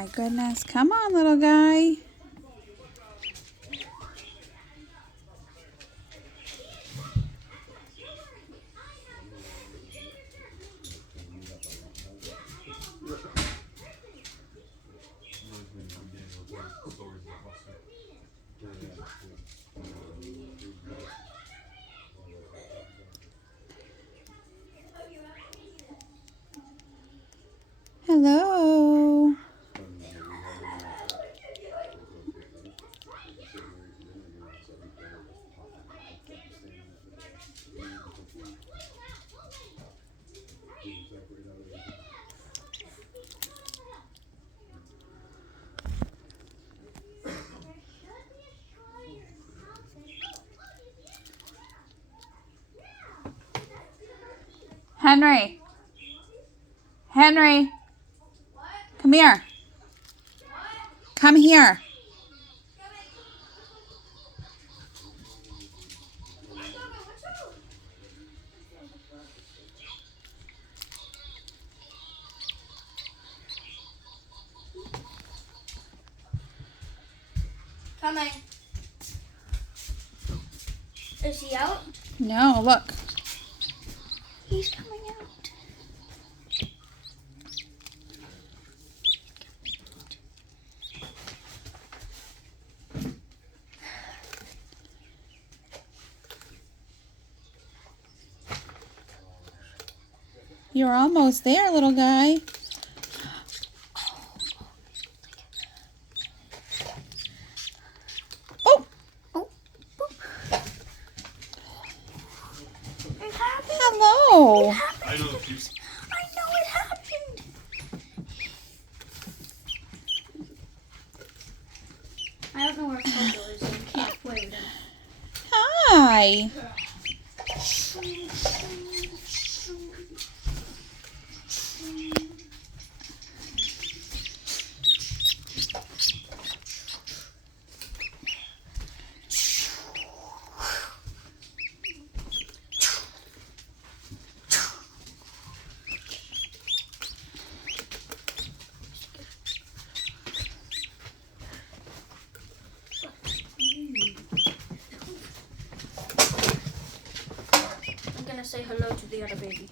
my goodness. Come on, little guy. Hello. Henry. Henry. Come here. Come here. Coming. Is he out? No, look. He's coming out. You're almost there, little guy. Oh! Oh. It happened. Hello. It happened. I know it happened. I don't know where Coco is, so I can't play with him. Hi. I'm gonna say hello to the other baby.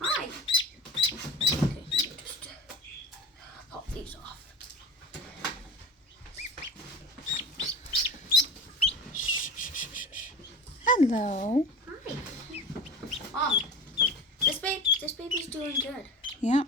Hi. Okay, let me just pop these off. Hello. Hi. This baby's doing good. Yeah.